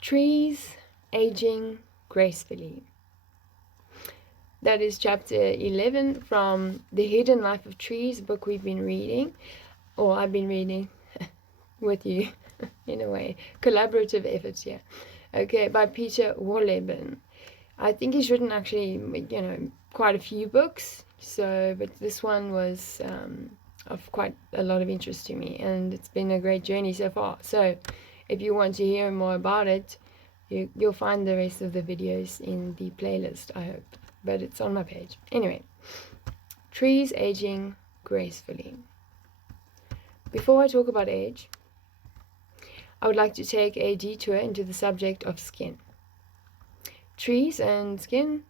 Trees aging gracefully. That is chapter 11 from The Hidden Life of Trees, book we've been reading, or I've been reading with you in a way. Collaborative efforts here. Okay, by Peter Wohlleben. I think he's written actually, quite a few books. But this one was of quite a lot of interest to me, and it's been a great journey so far. So, if you want to hear more about it, you'll find the rest of the videos in the playlist, I hope. But it's on my page. Anyway, trees aging gracefully. Before I talk about age, I would like to take a detour into the subject of skin. Trees and skin.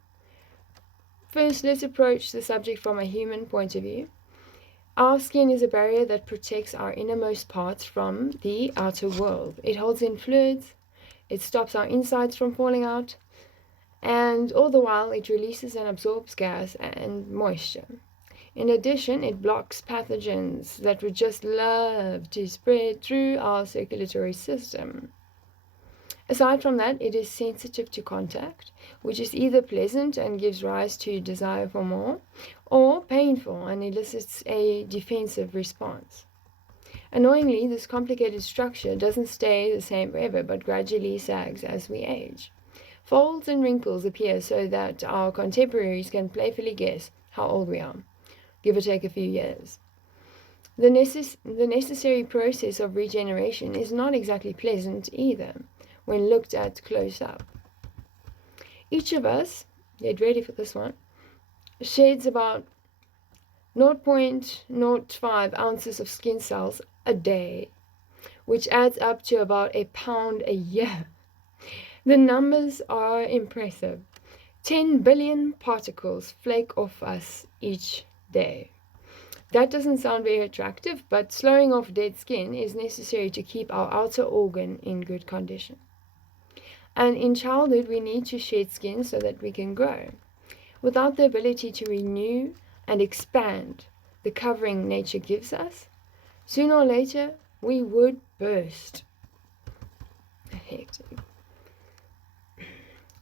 First, let's approach the subject from a human point of view. Our skin is a barrier that protects our innermost parts from the outer world. It holds in fluids, it stops our insides from falling out, and all the while it releases and absorbs gas and moisture. In addition, it blocks pathogens that would just love to spread through our circulatory system. Aside from that, it is sensitive to contact, which is either pleasant and gives rise to desire for more, or painful and elicits a defensive response. Annoyingly, this complicated structure doesn't stay the same forever, but gradually sags as we age. Folds and wrinkles appear so that our contemporaries can playfully guess how old we are, give or take a few years. The necessary process of regeneration is not exactly pleasant either, when looked at close up. Each of us, get ready for this one, sheds about 0.05 ounces of skin cells a day, which adds up to about a pound a year. The numbers are impressive. 10 billion particles flake off us each day. That doesn't sound very attractive, but slowing off dead skin is necessary to keep our outer organ in good condition. And in childhood, we need to shed skin so that we can grow. Without the ability to renew and expand the covering nature gives us, sooner or later we would burst. Hectic.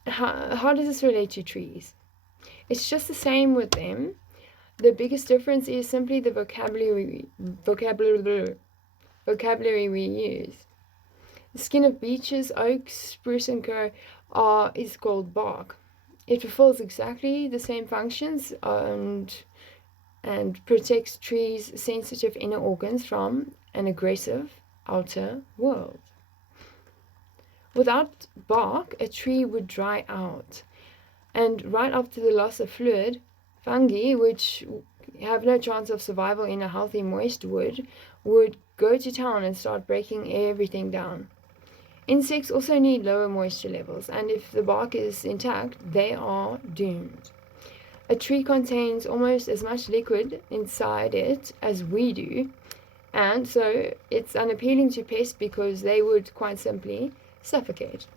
How does this relate to trees? It's just the same with them. The biggest difference is simply the vocabulary we use. The skin of beeches, oaks, spruce and co is called bark. It fulfills exactly the same functions and protects trees' sensitive inner organs from an aggressive outer world. Without bark, a tree would dry out, and right after the loss of fluid, fungi, which have no chance of survival in a healthy moist wood, would go to town and start breaking everything down. Insects also need lower moisture levels, and if the bark is intact, they are doomed. A tree contains almost as much liquid inside it as we do, and so it's unappealing to pests because they would quite simply suffocate.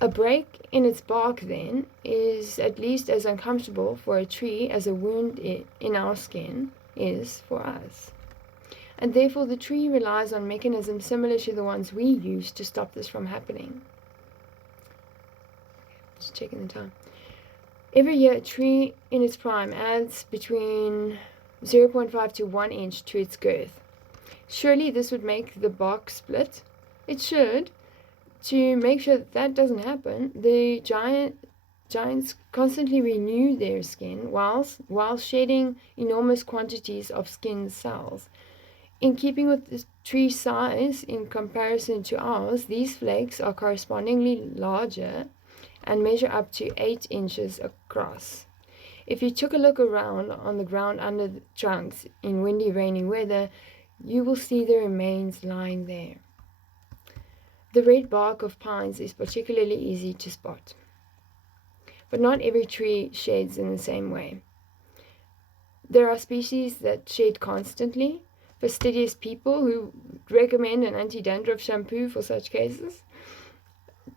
A break in its bark, then, is at least as uncomfortable for a tree as a wound in our skin is for us. And therefore the tree relies on mechanisms similar to the ones we use to stop this from happening. Just checking the time. Every year, a tree in its prime adds between 0.5 to 1 inch to its girth. Surely this would make the bark split? It should. To make sure that doesn't happen, the giants constantly renew their skin while shedding enormous quantities of skin cells. In keeping with the tree size in comparison to ours, these flakes are correspondingly larger and measure up to 8 inches across. If you took a look around on the ground under the trunks in windy, rainy weather, you will see the remains lying there. The red bark of pines is particularly easy to spot. But not every tree sheds in the same way. There are species that shed constantly, fastidious people who recommend an anti-dandruff shampoo for such cases.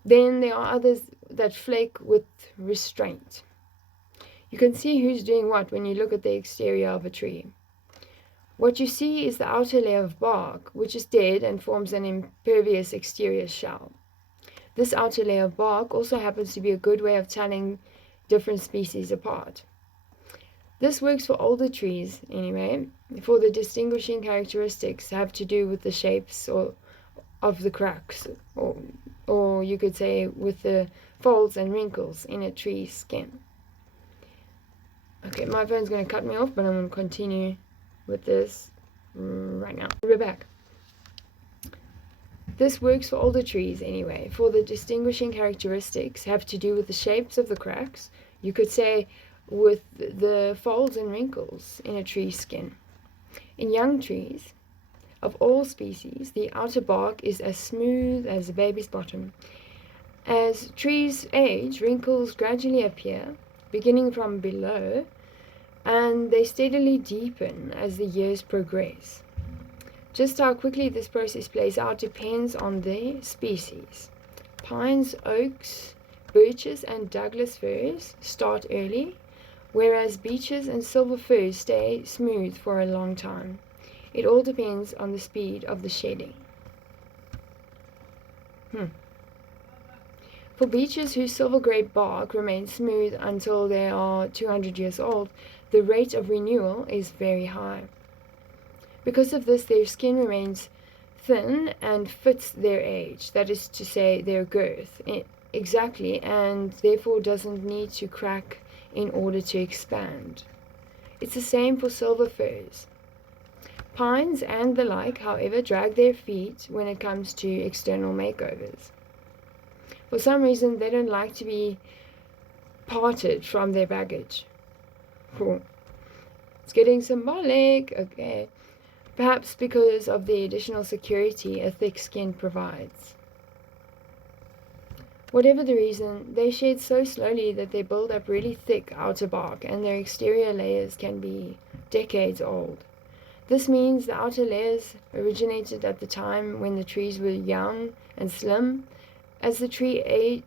Then there are others that flake with restraint. You can see who's doing what when you look at the exterior of a tree. What you see is the outer layer of bark, which is dead and forms an impervious exterior shell. This outer layer of bark also happens to be a good way of telling different species apart. This works for older trees anyway, for the distinguishing characteristics have to do with the shapes of the cracks, or you could say with the folds and wrinkles in a tree's skin. Okay, my phone's going to cut me off, but I'm going to continue with this right now. We're back. This works for older trees anyway, for the distinguishing characteristics have to do with the shapes of the cracks, you could say with the folds and wrinkles in a tree's skin. In young trees of all species, the outer bark is as smooth as a baby's bottom. As trees age, wrinkles gradually appear, beginning from below, and they steadily deepen as the years progress. Just how quickly this process plays out depends on the species. Pines, oaks, birches, and Douglas firs start early, whereas beeches and silver firs stay smooth for a long time. It all depends on the speed of the shedding. For beeches whose silver-grey bark remains smooth until they are 200 years old, the rate of renewal is very high. Because of this, their skin remains thin and fits their age, that is to say, their girth, exactly, and therefore doesn't need to crack in order to expand. It's the same for silver firs. Pines and the like, however, drag their feet when it comes to external makeovers. For some reason, they don't like to be parted from their baggage. Cool. It's getting symbolic, okay. Perhaps because of the additional security a thick skin provides. Whatever the reason, they shed so slowly that they build up really thick outer bark, and their exterior layers can be decades old. This means the outer layers originated at the time when the trees were young and slim. As the tree age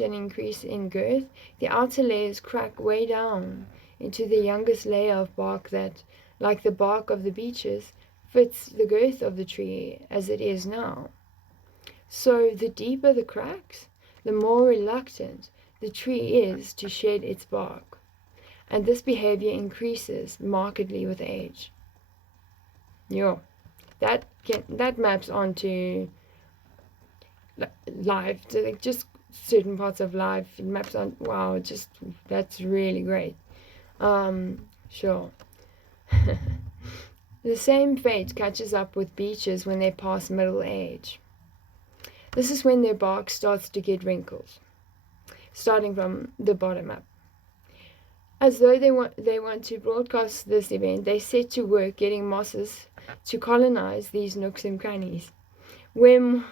and increase in girth, the outer layers crack way down into the youngest layer of bark that, like the bark of the beeches, fits the girth of the tree as it is now. So the deeper the cracks, the more reluctant the tree is to shed its bark, and this behavior increases markedly with age. That maps onto life, like just certain parts of life. It maps on. Wow, that's really great. Sure. The same fate catches up with beeches when they pass middle age. This is when their bark starts to get wrinkles, starting from the bottom up. As though they want to broadcast this event, they set to work getting mosses to colonize these nooks and crannies. When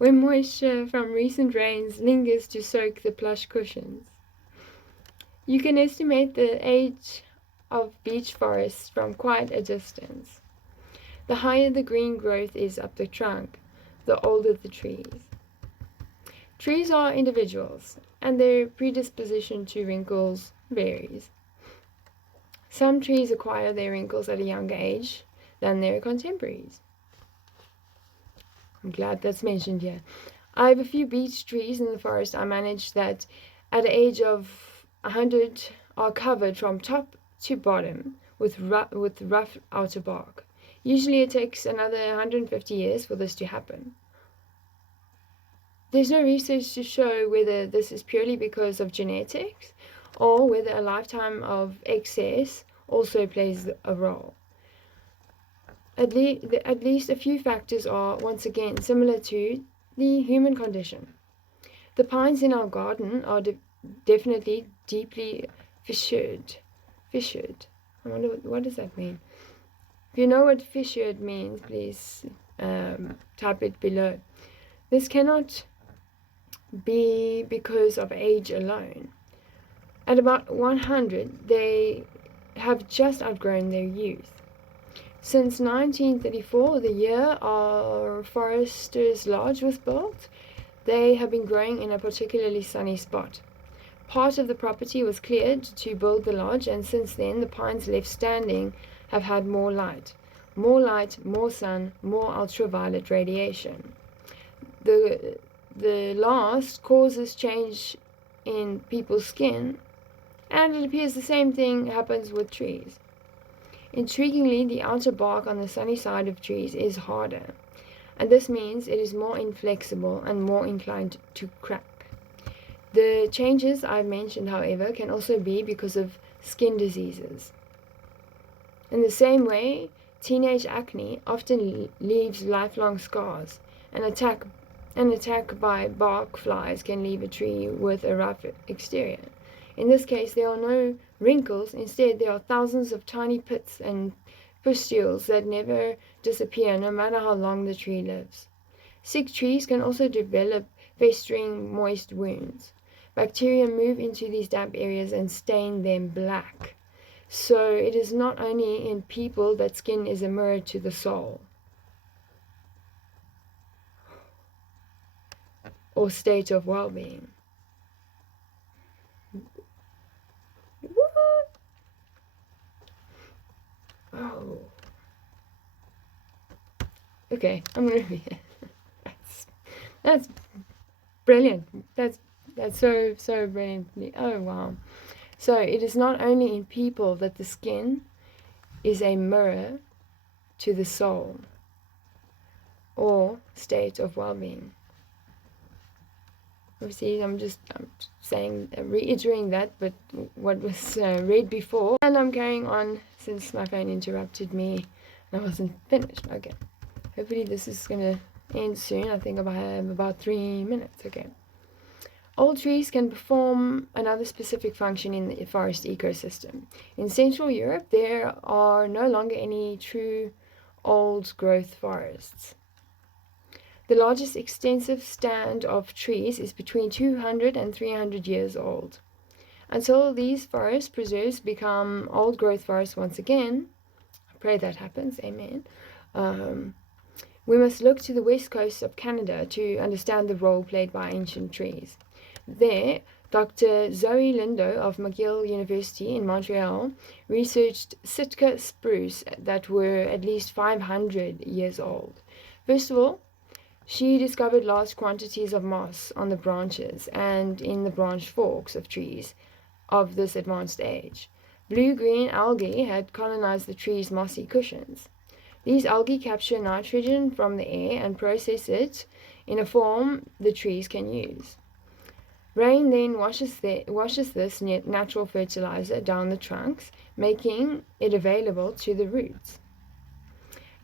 moisture from recent rains lingers to soak the plush cushions. You can estimate the age of beech forests from quite a distance. The higher the green growth is up the trunk, the older the trees. Trees are individuals, and their predisposition to wrinkles varies. Some trees acquire their wrinkles at a younger age than their contemporaries. I'm glad that's mentioned here. I have a few beech trees in the forest I manage that at the age of 100 are covered from top to bottom with rough outer bark. Usually it takes another 150 years for this to happen. There's no research to show whether this is purely because of genetics or whether a lifetime of excess also plays a role. At least a few factors are, once again, similar to the human condition. The pines in our garden are definitely deeply fissured. Fissured. I wonder what does that mean? If you know what fissured means, please type it below. This cannot be because of age alone. At about 100, they have just outgrown their youth. Since 1934, the year our Foresters Lodge was built, they have been growing in a particularly sunny spot. Part of the property was cleared to build the lodge, and since then the pines left standing have had more light, more sun, more ultraviolet radiation. The last causes change in people's skin, and it appears the same thing happens with trees. Intriguingly, the outer bark on the sunny side of trees is harder, and this means it is more inflexible and more inclined to crack. The changes I've mentioned, however, can also be because of skin diseases. In the same way, teenage acne often leaves lifelong scars. An attack by bark flies can leave a tree with a rough exterior. In this case, there are no wrinkles. Instead, there are thousands of tiny pits and pustules that never disappear no matter how long the tree lives. Sick trees can also develop festering moist wounds. Bacteria move into these damp areas and stain them black. So it is not only in people that skin is a mirror to the soul or state of well-being. What? Oh. Okay, I'm gonna read it. That's brilliant. That's so brilliant. Oh wow. So it is not only in people that the skin is a mirror to the soul or state of well-being. Obviously, I'm saying, reiterating that, but what was read before, and I'm carrying on since my phone interrupted me and I wasn't finished. Okay, hopefully this is gonna end soon. I think I have about 3 minutes. Okay. Old trees can perform another specific function in the forest ecosystem. In Central Europe, there are no longer any true old-growth forests. The largest extensive stand of trees is between 200 and 300 years old. Until these forest preserves become old-growth forests once again, I pray that happens, amen, we must look to the west coast of Canada to understand the role played by ancient trees. There, Dr. Zoe Lindo of McGill University in Montreal researched Sitka spruce that were at least 500 years old. First of all, she discovered large quantities of moss on the branches and in the branch forks of trees of this advanced age. Blue-green algae had colonized the tree's mossy cushions. These algae capture nitrogen from the air and process it in a form the trees can use. Rain then washes this natural fertilizer down the trunks, making it available to the roots.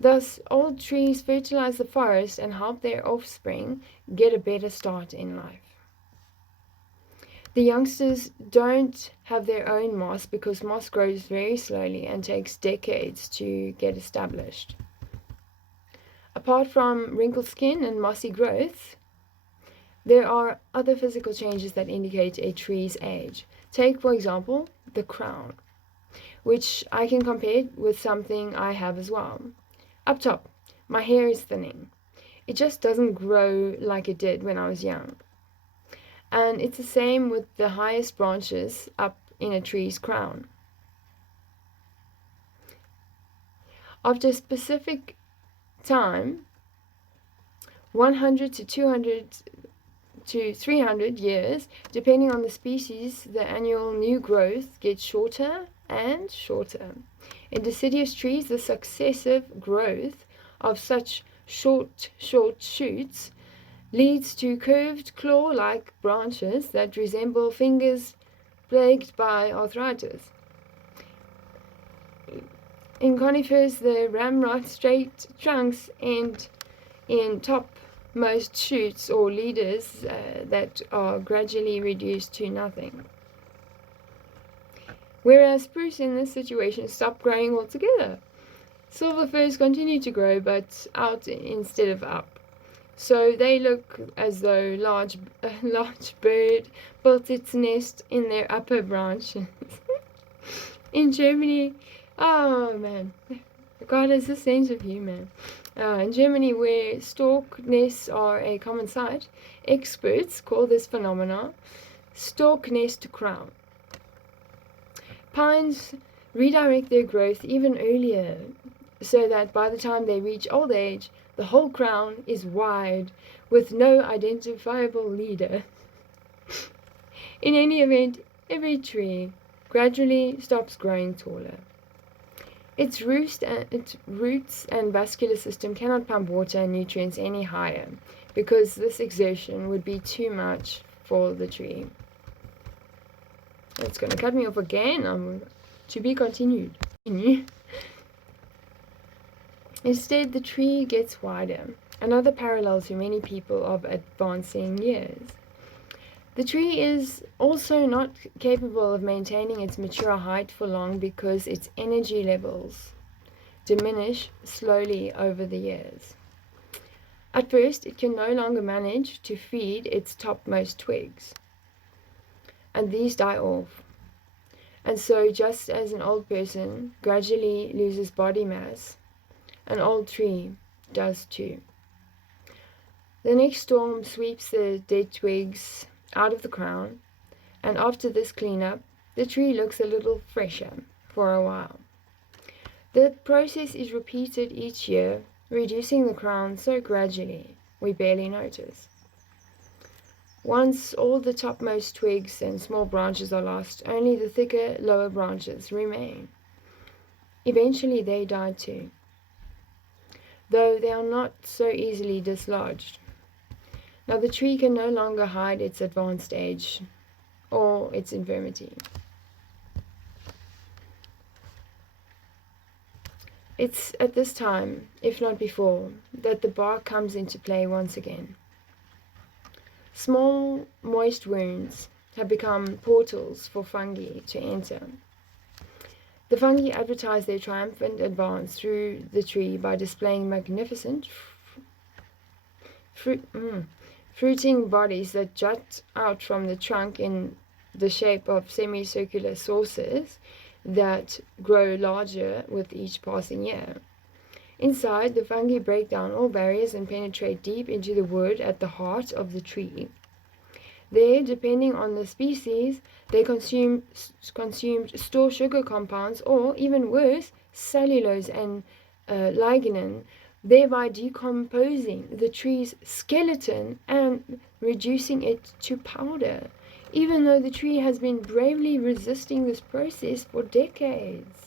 Thus, old trees fertilize the forest and help their offspring get a better start in life. The youngsters don't have their own moss because moss grows very slowly and takes decades to get established. Apart from wrinkled skin and mossy growth, there are other physical changes that indicate a tree's age. Take, for example, the crown, which I can compare with something I have as well. Up top, my hair is thinning. It just doesn't grow like it did when I was young. And it's the same with the highest branches up in a tree's crown. After a specific time, 100 to 200 to 300 years, depending on the species, the annual new growth gets shorter and shorter. In deciduous trees, the successive growth of such short shoots leads to curved claw-like branches that resemble fingers plagued by arthritis. In conifers, the ramrod straight trunks end in topmost shoots or leaders that are gradually reduced to nothing. Whereas spruce in this situation stop growing altogether. Silver firs continue to grow, but out instead of up. So they look as though a large bird built its nest in their upper branches. In Germany, oh man, God has a sense of humor. In Germany, where stork nests are a common sight, experts call this phenomenon stalk nest to crown. Pines redirect their growth even earlier, so that by the time they reach old age, the whole crown is wide with no identifiable leader. In any event, every tree gradually stops growing taller. Its roots and vascular system cannot pump water and nutrients any higher, because this exertion would be too much for the tree. It's going to cut me off again. To be continued. Instead, the tree gets wider, another parallel to many people of advancing years. The tree is also not capable of maintaining its mature height for long because its energy levels diminish slowly over the years. At first, it can no longer manage to feed its topmost twigs, and these die off. And so, just as an old person gradually loses body mass, an old tree does too. The next storm sweeps the dead twigs out of the crown, and after this cleanup, the tree looks a little fresher for a while. The process is repeated each year, reducing the crown so gradually we barely notice. Once all the topmost twigs and small branches are lost, only the thicker lower branches remain. Eventually they die too, though they are not so easily dislodged. Now the tree can no longer hide its advanced age or its infirmity. It's at this time, if not before, that the bark comes into play once again. Small, moist wounds have become portals for fungi to enter. The fungi advertise their triumphant advance through the tree by displaying magnificent fruiting bodies that jut out from the trunk in the shape of semicircular saucers that grow larger with each passing year. Inside, the fungi break down all barriers and penetrate deep into the wood at the heart of the tree. There, depending on the species, they consumed store sugar compounds, or even worse, cellulose and lignin, thereby decomposing the tree's skeleton and reducing it to powder, even though the tree has been bravely resisting this process for decades.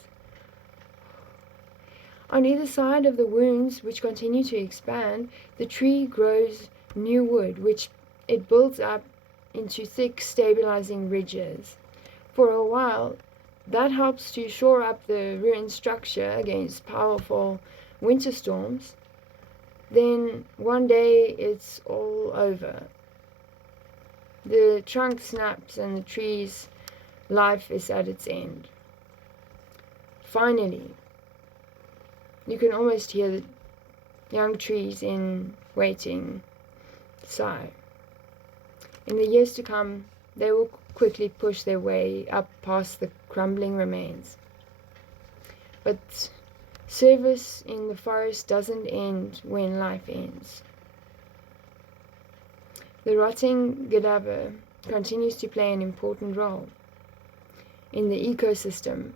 On either side of the wounds, which continue to expand, the tree grows new wood, which it builds up into thick, stabilizing ridges. For a while, that helps to shore up the ruined structure against powerful winter storms. Then one day it's all over. The trunk snaps and the tree's life is at its end. Finally, you can almost hear the young trees in waiting sigh. In the years to come, they will quickly push their way up past the crumbling remains. But service in the forest doesn't end when life ends. The rotting cadaver continues to play an important role in the ecosystem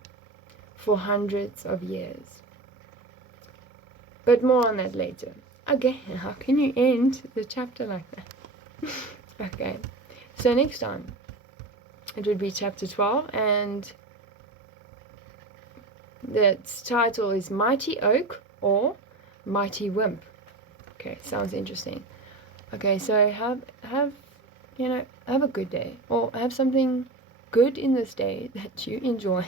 for hundreds of years. But more on that later. Again, how can you end the chapter like that? Okay, so next time it would be chapter 12, and the title is Mighty Oak or Mighty Wimp. Okay, sounds interesting. Okay, so have a good day, or have something good in this day that you enjoy.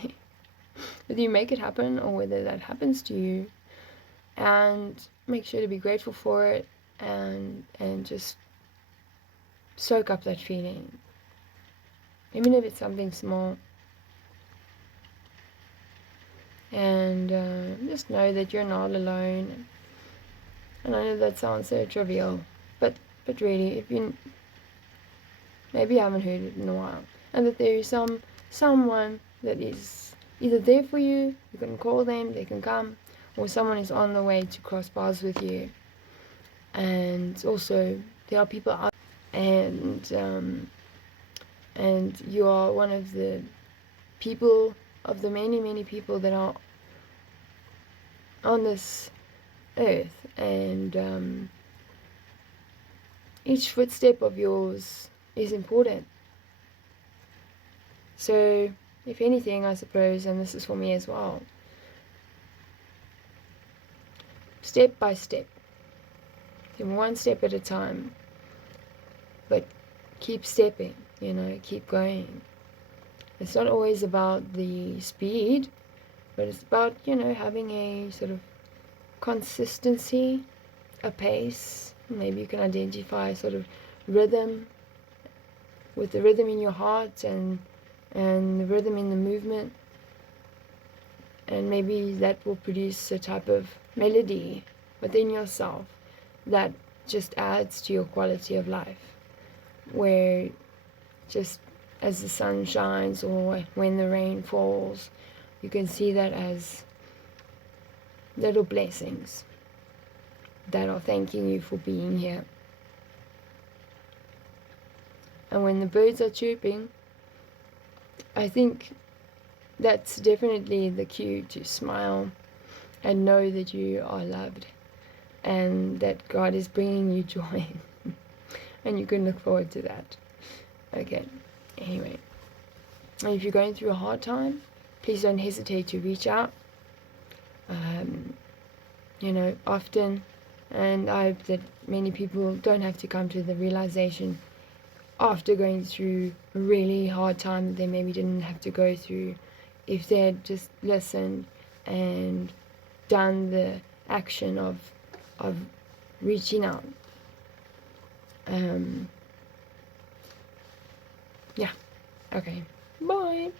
Whether you make it happen or whether that happens to you, and make sure to be grateful for it, and just soak up that feeling, even if it's something small. And just know that you're not alone. And I know that sounds so trivial, but really, if you maybe haven't heard it in a while, and that there is someone that is either there for you, you can call them, they can come, or someone is on the way to cross paths with you. And also, there are people out, and and you are one of the people, of the many, many people that are on this earth, and each footstep of yours is important. So, if anything, I suppose, and this is for me as well, step by step, one step at a time, but keep stepping, keep going. It's not always about the speed, but it's about, having a sort of consistency, a pace. Maybe you can identify sort of rhythm, with the rhythm in your heart and the rhythm in the movement, and maybe that will produce a type of melody within yourself that just adds to your quality of life, where just as the sun shines or when the rain falls, you can see that as little blessings that are thanking you for being here. And when the birds are chirping, I think that's definitely the cue to smile and know that you are loved and that God is bringing you joy. And you can look forward to that. Okay, anyway. And if you're going through a hard time, please don't hesitate to reach out. Often, and I hope that many people don't have to come to the realization after going through a really hard time that they maybe didn't have to go through, if they had just listened and done the action of reaching out. Yeah. Okay. Bye.